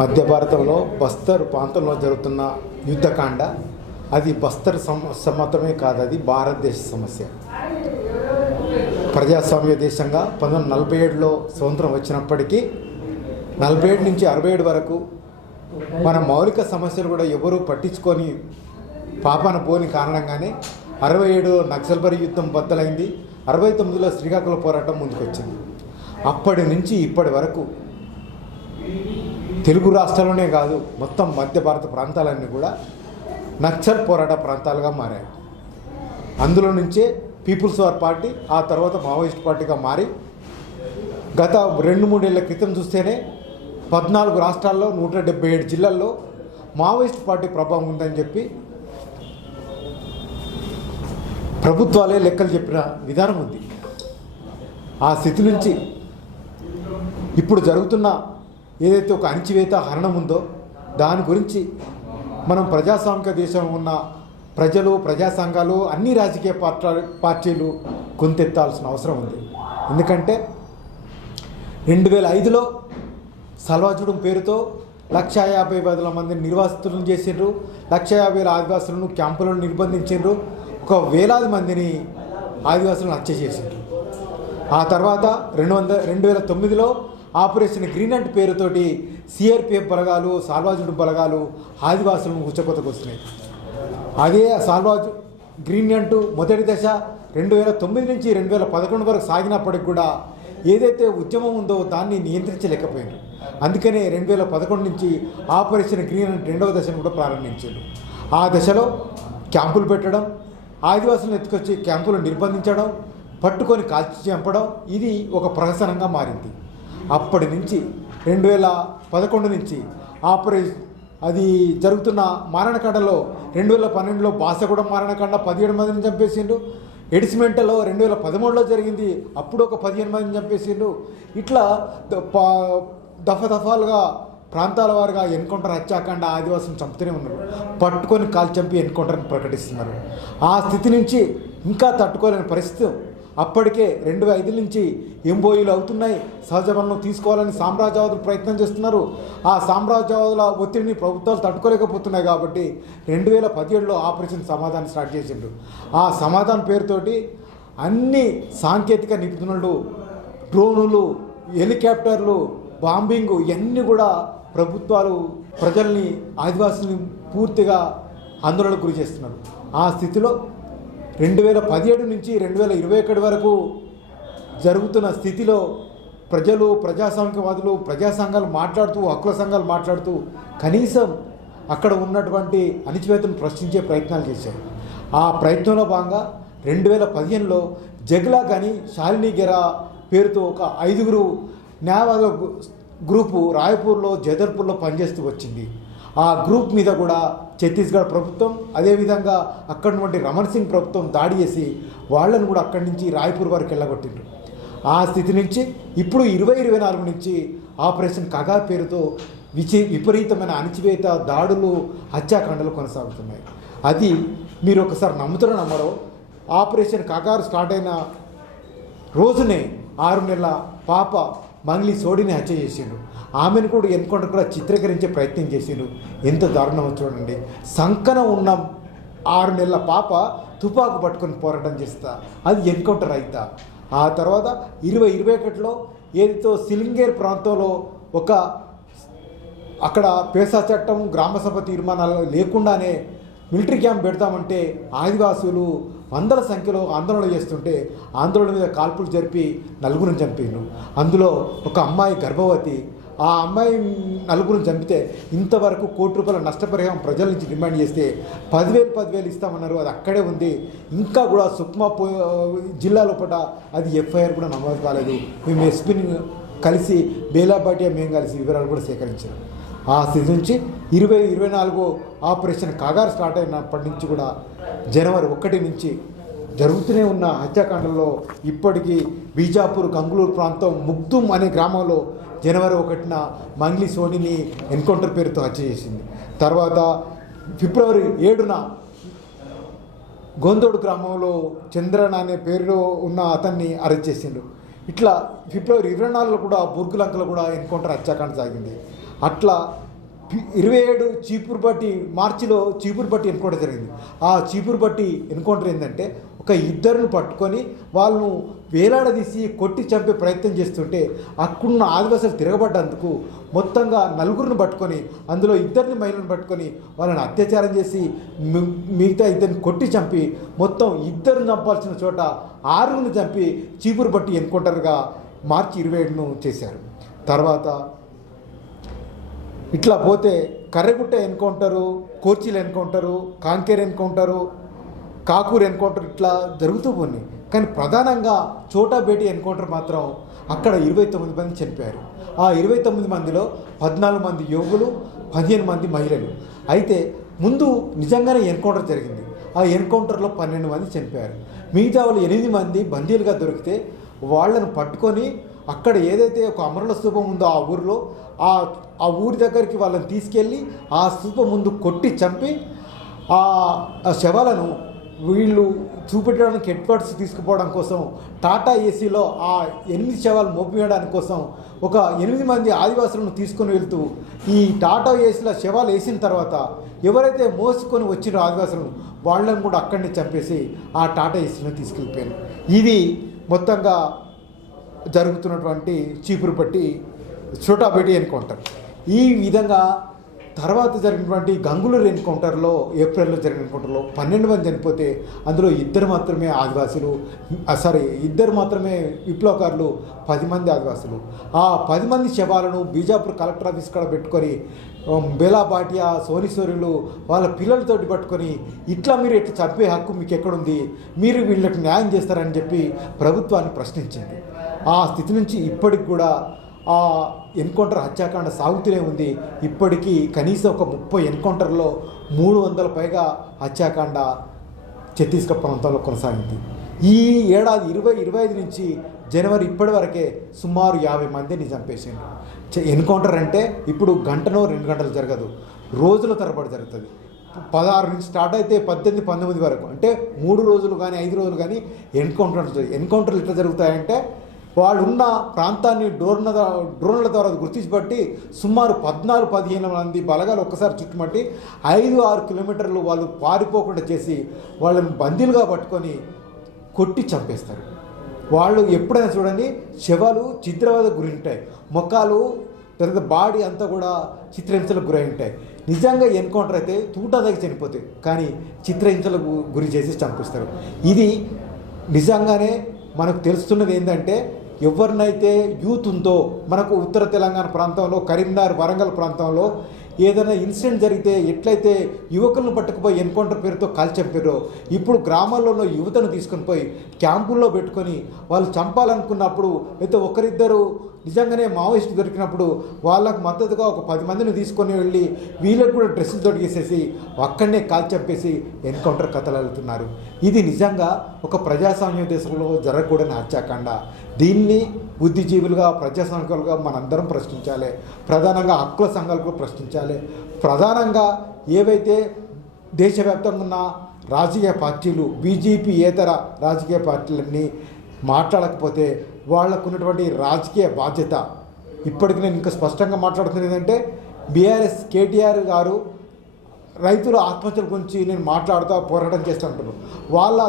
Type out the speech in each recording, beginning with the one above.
మధ్య భారతంలో బస్తర్ ప్రాంతంలో జరుగుతున్న యుద్ధకాండ అది బస్తర్ సమతమే కాదు, అది భారతదేశ సమస్య. ప్రజాస్వామ్య దేశంగా 1947లో స్వతంత్రం వచ్చినప్పటికీ 47 నుంచి 67 వరకు మన మౌలిక సమస్యలు కూడా ఎవరూ పట్టించుకొని పాపాన పోని కారణంగానే 67 నక్సల్బరీ యుద్ధం బద్దలైంది. 69లో శ్రీకాకుళం పోరాటం ముందుకొచ్చింది. అప్పటి నుంచి ఇప్పటి వరకు తెలుగు రాష్ట్రాల్లోనే కాదు, మొత్తం మధ్య భారత ప్రాంతాలన్నీ కూడా నక్సల్ పోరాట ప్రాంతాలుగా మారాయి. అందులో నుంచే పీపుల్స్ వార్ పార్టీ, ఆ తర్వాత మావోయిస్ట్ పార్టీగా మారి గత 2-3 ఏళ్ల క్రితం చూస్తేనే 14 రాష్ట్రాల్లో 177 జిల్లాల్లో మావోయిస్ట్ పార్టీ ప్రభావం ఉందని చెప్పి ప్రభుత్వాలే లెక్కలు చెప్పిన విధానం ఉంది. ఆ స్థితి నుంచి ఇప్పుడు జరుగుతున్న ఏదైతే ఒక అణచివేత హరణం ఉందో దాని గురించి మనం ప్రజాస్వామిక దేశంలో ఉన్న ప్రజలు, ప్రజా సంఘాలు, అన్ని రాజకీయ పార్టీలు గొంతెత్తాల్సిన అవసరం ఉంది. ఎందుకంటే 2005లో సల్వాజుడం పేరుతో 150,000 మందిని నిర్వాసితులను చేసిండ్రు. 150,000 ఆదివాసులను క్యాంపులను నిర్బంధించిండ్రు. ఒక వేలాది మందిని ఆదివాసులను హత్య చేసిండ్రు. ఆ తర్వాత 2009లో ఆపరేషన్ గ్రీన్ అంట్ పేరుతోటి సిఆర్పిఎఫ్ బలగాలు, సాల్వాజుడు బలగాలు ఆదివాసులను ఉచ్చకొతకు వస్తున్నాయి. అదే సాల్వాజు గ్రీన్ అంటూ మొదటి దశ 2009 నుంచి 2011 వరకు సాగినప్పటికి కూడా ఏదైతే ఉద్యమం ఉందో దాన్ని నియంత్రించలేకపోయారు. అందుకనే 2011 నుంచి ఆపరేషన్ గ్రీన్ అంట్ రెండవ దశను కూడా ప్రారంభించారు. ఆ దశలో క్యాంపులు పెట్టడం, ఆదివాసులను ఎత్తుకొచ్చి క్యాంపులు నిర్బంధించడం, పట్టుకొని కాల్చి చంపడం, ఇది ఒక ప్రహసనంగా మారింది. అప్పటి నుంచి 2011 నుంచి అది జరుగుతున్న మారణకాండలో 2012లో బాసగూడెం మారణకాండ 17 మందిని చంపేసిండు. ఎడిసిమెంటలో 2013లో జరిగింది, అప్పుడు ఒక 15 మందిని చంపేసిండు. ఇట్లా దఫాలుగా ప్రాంతాల వారుగా ఎన్కౌంటర్ హత్యాకాండ ఆదివాసులను చంపుతూనే ఉన్నారు. పట్టుకొని కాల్ చంపి ఎన్కౌంటర్ని ప్రకటిస్తున్నారు. ఆ స్థితి నుంచి ఇంకా తట్టుకోలేని పరిస్థితి. అప్పటికే 2005 నుంచి ఎంబోయిలు అవుతున్నాయి. సహజ వనరులను తీసుకోవాలని సామ్రాజ్యవాదులు ప్రయత్నం చేస్తున్నారు. ఆ సామ్రాజ్యవాదుల ఒత్తిడిని ప్రభుత్వాలు తట్టుకోలేకపోతున్నాయి. కాబట్టి 2017లో ఆపరేషన్ సమాధానం స్టార్ట్ చేసిండ్రు. ఆ సమాధానం పేరుతోటి అన్ని సాంకేతిక నిపుణులు, డ్రోనులు, హెలికాప్టర్లు, బాంబింగ్ ఇవన్నీ కూడా ప్రభుత్వాలు ప్రజల్ని, ఆదివాసుల్ని పూర్తిగా ఆందోళనకు గురి చేస్తున్నారు. ఆ స్థితిలో 2017 నుంచి 2021 వరకు జరుగుతున్న స్థితిలో ప్రజలు, ప్రజాస్వామికవాదులు, ప్రజా సంఘాలు మాట్లాడుతూ, హక్కుల సంఘాలు మాట్లాడుతూ కనీసం అక్కడ ఉన్నటువంటి అణచివేతను ప్రశ్నించే ప్రయత్నాలు చేశారు. ఆ ప్రయత్నంలో భాగంగా 2015లో జగ్లా గని, శాలిని గెరా పేరుతో ఒక 5 న్యాయవాదుల గ్రూపు రాయ్పూర్లో, జదర్పూర్లో పనిచేస్తూ వచ్చింది. ఆ గ్రూప్ మీద కూడా ఛత్తీస్గఢ్ ప్రభుత్వం, అదేవిధంగా అక్కడి నుండి రమణ్ సింగ్ ప్రభుత్వం దాడి చేసి వాళ్ళను కూడా అక్కడి నుంచి రాయ్పూర్ వరకు వెళ్ళగొట్టిండ్రు. ఆ స్థితి నుంచి ఇప్పుడు 2024 నుంచి ఆపరేషన్ కగార్ పేరుతో విపరీతమైన అణచివేత, దాడులు, హత్యాకాండలు కొనసాగుతున్నాయి. అది మీరు ఒకసారి నమ్ముతారో నమ్మరో, ఆపరేషన్ కగార్ స్టార్ట్ అయిన రోజునే 6 నెలల పాప మంగ్లీ సోడిని హత్య చేసిండు. ఆమెను కూడా ఎన్కౌంటర్ కూడా చిత్రీకరించే ప్రయత్నం చేసిండు. ఎంత దారుణమో చూడండి. సంకన ఉన్న 6 నెలల పాప తుపాకు పట్టుకొని పోరాటం చేస్తా, అది ఎన్కౌంటర్ అవుతా. ఆ తర్వాత 2021లో ఏదైతే సిలింగేర్ ప్రాంతంలో అక్కడ పేసా చట్టం, గ్రామసభ తీర్మానాలు లేకుండానే మిలిటరీ క్యాంప్ పెడతామంటే ఆదివాసులు వందల సంఖ్యలో ఆందోళన చేస్తుంటే ఆందోళన మీద కాల్పులు జరిపి 4 చంపిండు. అందులో ఒక అమ్మాయి గర్భవతి. ఆ అమ్మాయి 4 చంపితే ఇంతవరకు ₹1 కోటి నష్టపరిహారం ప్రజల నుంచి డిమాండ్ చేస్తే 10,000 ఇస్తామన్నారు. అది అక్కడే ఉంది. ఇంకా కూడా సుక్మా జిల్లా లోపల అది ఎఫ్ఐఆర్ కూడా నమోదు కాలేదు. మేము ఎస్పీని కలిసి, బేలాబాటియా మేము కలిసి వివరాలు కూడా సేకరించాం. ఆ స్థితి నుంచి 2024 ఆపరేషన్ కాగార్ స్టార్ట్ అయినప్పటి నుంచి కూడా జనవరి 1 నుంచి జరుగుతూనే ఉన్న హత్యాకాండల్లో ఇప్పటికీ బీజాపూర్, గంగులూరు ప్రాంతం ముగ్దుం అనే గ్రామంలో జనవరి 1న మంగ్లీ సోనిని ఎన్కౌంటర్ పేరుతో హత్య చేసింది. తర్వాత ఫిబ్రవరి 7న గొందోడు గ్రామంలో చంద్రన్ అనే పేరులో ఉన్న అతన్ని అరెస్ట్ చేసిండు. ఇట్లా ఫిబ్రవరి 24లో కూడా బుర్గులంకలో కూడా ఎన్కౌంటర్ హత్యాకాండ సాగింది. అట్లా 27 చీపురుపట్టి మార్చిలో చీపురుపట్టి ఎన్కౌంటర్ జరిగింది. ఆ చీపురుపట్టి ఎన్కౌంటర్ ఏంటంటే ఒక ఇద్దరిని పట్టుకొని వాళ్ళను వేలాడదీసి కొట్టి చంపే ప్రయత్నం చేస్తుంటే అక్కడున్న ఆదివాసులు తిరగబడ్డందుకు మొత్తంగా నలుగురిని పట్టుకొని అందులో ఇద్దరిని మహిళలను పట్టుకొని వాళ్ళని అత్యాచారం చేసి మిగతా ఇద్దరిని కొట్టి చంపి మొత్తం ఇద్దరు చంపాల్సిన చోట 6ని చంపి చీపురుపట్టి ఎన్కౌంటర్గా మార్చి 27ను చేశారు. తర్వాత ఇట్లా పోతే Karregutta encounter, Korchil encounter, Kanker encounter, Kakur encounter ఇట్లా జరుగుతూ పోయి. కానీ ప్రధానంగా చోటాబేటి ఎన్కౌంటర్ మాత్రం అక్కడ 29 మంది చనిపోయారు. ఆ 29 మందిలో 14 మంది యువకులు, 15 మంది మహిళలు. అయితే ముందు నిజంగానే ఎన్కౌంటర్ జరిగింది. ఆ ఎన్కౌంటర్లో 12 మంది చనిపోయారు. మిగతా వాళ్ళు 8 మంది బందీలుగా దొరికితే వాళ్ళను పట్టుకొని అక్కడ ఏదైతే ఒక అమరుల స్తూపం ఉందో ఆ ఊరిలో ఆ ఊరి దగ్గరికి వాళ్ళని తీసుకెళ్ళి ఆ స్తూపం ముందు కొట్టి చంపి ఆ శవాలను వీళ్ళు చూపెట్టడానికి హెడ్క్వార్టర్స్ తీసుకుపోవడం కోసం టాటా ఏసీలో ఆ 8 శవాలు మోపివేయడానికి కోసం ఒక 8 మంది ఆదివాసులను తీసుకొని వెళ్తూ ఈ టాటా ఏసీలో శవాలు వేసిన తర్వాత ఎవరైతే మోసుకొని వచ్చిన ఆదివాసులను వాళ్ళని కూడా అక్కడిని చంపేసి ఆ టాటా ఏసీని తీసుకెళ్ళిపోయారు. ఇది మొత్తంగా జరుగుతున్నటువంటి చీపురుపట్టి చోటాబేటి ఎన్కౌంటర్. ఈ విధంగా తర్వాత జరిగినటువంటి గంగులూరు ఎన్కౌంటర్లో ఏప్రిల్లో జరిగిన ఎన్కౌంటర్లో 12 మంది చనిపోతే అందులో ఇద్దరు మాత్రమే ఆదివాసులు, ఇద్దరు మాత్రమే విప్లవకారులు, 10 మంది ఆదివాసులు. ఆ 10 మంది శవాలను బీజాపూర్ కలెక్టర్ ఆఫీస్ కాడ పెట్టుకొని బేలా భాటియా, సోనీశ్వరులు వాళ్ళ పిల్లలతోటి పట్టుకొని ఇట్లా మీరు ఇట్లా చంపే హక్కు మీకు ఎక్కడుంది, మీరు వీళ్ళకి న్యాయం చేస్తారని చెప్పి ప్రభుత్వాన్ని ప్రశ్నించింది. ఆ స్థితి నుంచి ఇప్పటికి కూడా ఆ ఎన్కౌంటర్ హత్యాకాండ సాగుతూనే ఉంది. ఇప్పటికీ కనీసం ఒక 30 ఎన్కౌంటర్లో 300 పైగా హత్యాకాండ ఛత్తీస్గఢ్ ప్రాంతంలో కొనసాగింది. ఈ ఏడాది 2025 నుంచి జనవరి ఇప్పటి వరకే సుమారు 50 మందిని చంపేసింది. ఎన్కౌంటర్ అంటే ఇప్పుడు గంటనో 2 గంటలు జరగదు, రోజుల తరబడి జరుగుతుంది. 16 నుంచి స్టార్ట్ అయితే 18, 19 వరకు, అంటే 3 రోజులు కానీ 5 రోజులు కానీ ఎన్కౌంటర్లు ఎట్లా జరుగుతాయంటే వాళ్ళు ఉన్న ప్రాంతాన్ని డ్రోన్ల ద్వారా గుర్తించబట్టి సుమారు 14-15 మంది బలగాలు ఒక్కసారి చుట్టుమట్టి 5-6 కిలోమీటర్లు వాళ్ళు పారిపోకుండా చేసి వాళ్ళని బందీలుగా పట్టుకొని కొట్టి చంపేస్తారు. వాళ్ళు ఎప్పుడైనా చూడండి శవాలు చిత్రవదకు గురి ఉంటాయి, మొక్కలు తర్వాత బాడీ అంతా కూడా చిత్రహింసలకు గురై ఉంటాయి. నిజంగా ఎన్కౌంటర్ అయితే తూటా దగ్గర చనిపోతాయి, కానీ చిత్రహింసలకు గురి చేసి చంపిస్తారు. ఇది నిజంగానే మనకు తెలుస్తున్నది ఏంటంటే ఎవరినైతే యూత్ ఉందో మనకు ఉత్తర తెలంగాణ ప్రాంతంలో కరీంనగర్, వరంగల్ ప్రాంతంలో ఏదైనా ఇన్సిడెంట్ జరిగితే ఎట్లయితే యువకులను పట్టుకుపోయి ఎన్కౌంటర్ పేరుతో కాల్ చంపారో ఇప్పుడు గ్రామాల్లో ఉన్న యువతను తీసుకొని పోయి క్యాంపుల్లో పెట్టుకొని వాళ్ళు చంపాలనుకున్నప్పుడు అయితే ఒకరిద్దరు నిజంగానే మావోయిస్టు దొరికినప్పుడు వాళ్ళకు మద్దతుగా ఒక 10 మందిని తీసుకొని వెళ్ళి వీళ్ళకు కూడా డ్రెస్సులు తొడిగేసేసి అక్కడనే కాల్ చంపేసి ఎన్కౌంటర్ కథలు వెళ్తున్నారు. ఇది నిజంగా ఒక ప్రజాస్వామ్య దేశంలో జరగకూడని హత్యాకాండ. దీన్ని బుద్ధిజీవులుగా, ప్రజాస్వామికులుగా మనందరం ప్రశ్నించాలి. ప్రధానంగా హక్కుల సంఘాలు కూడా ప్రశ్నించాలి. ప్రధానంగా ఏవైతే దేశవ్యాప్తంగా ఉన్న రాజకీయ పార్టీలు, బీజేపీ ఏతర రాజకీయ పార్టీలన్నీ మాట్లాడకపోతే వాళ్ళకు ఉన్నటువంటి రాజకీయ బాధ్యత ఇప్పటికి నేను ఇంకా స్పష్టంగా మాట్లాడుతున్నది ఏంటంటే బీఆర్ఎస్ కేటీఆర్ గారు రైతుల ఆత్మహత్యల గురించి నేను మాట్లాడుతూ పోరాటం చేస్తుంటాను. వాళ్ళ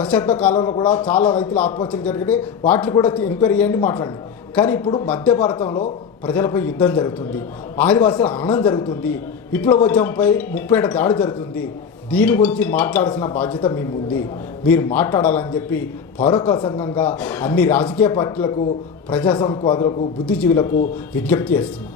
దశాబ్ద కాలంలో కూడా చాలా రైతుల ఆత్మహత్యలు జరిగినాయి, వాటిని కూడా ఎంక్వైరీ చేయండి, మాట్లాడండి. కానీ ఇప్పుడు మధ్య భారతంలో ప్రజలపై యుద్ధం జరుగుతుంది, ఆదివాసుల హననం జరుగుతుంది, విప్లవోద్యమంపై 30 ఏళ్ల దాడి జరుగుతుంది. దీని గురించి మాట్లాడాల్సిన బాధ్యత మీ ఉంది, మీరు మాట్లాడాలని చెప్పి పౌరక సంఘంగా అన్ని రాజకీయ పార్టీలకు, ప్రజాస్వామికవాదులకు, బుద్ధిజీవులకు విజ్ఞప్తి చేస్తున్నాం.